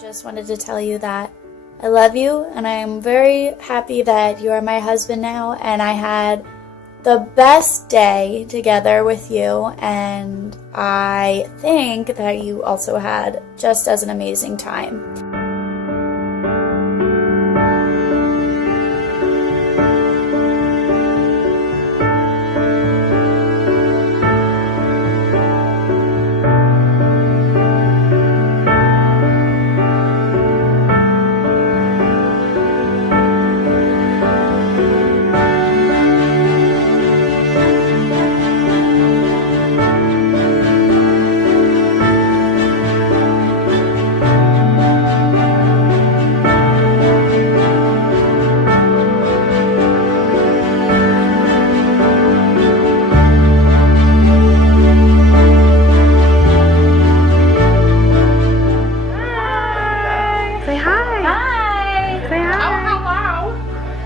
just wanted to tell you that I love you, and I'm very happy that you are my husband now, and I had the best day together with you, and I think that you also had just as an amazing time.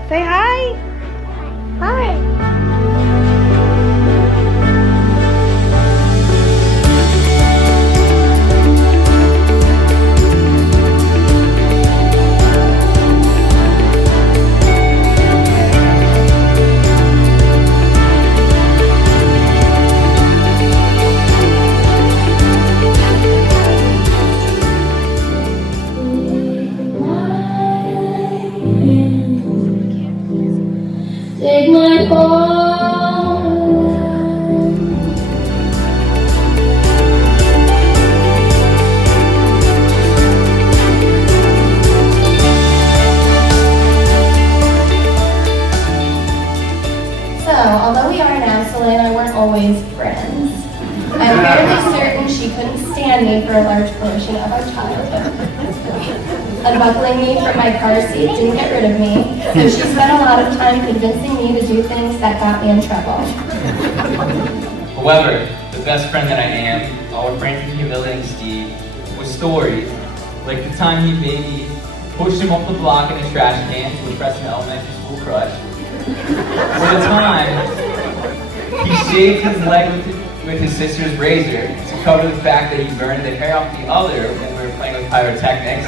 Say hi. Hi. Take my heart. So, although we are now, Soleil and I weren't always friends. I'm fairly certain she couldn't stand me for a large portion of our childhood. Unbuckling me from my car seat didn't get rid of me, so she spent a lot of time convincing me to do things that got me in trouble. However, the best friend that I am, all we're friends with humiliating Steve, with stories like the time he made me push him off the block in a trash can to impress an elementary school crush, or the time he shaved his leg with his sister's razor to cover the fact that he burned the hair off the other when we were playing with pyrotechnics.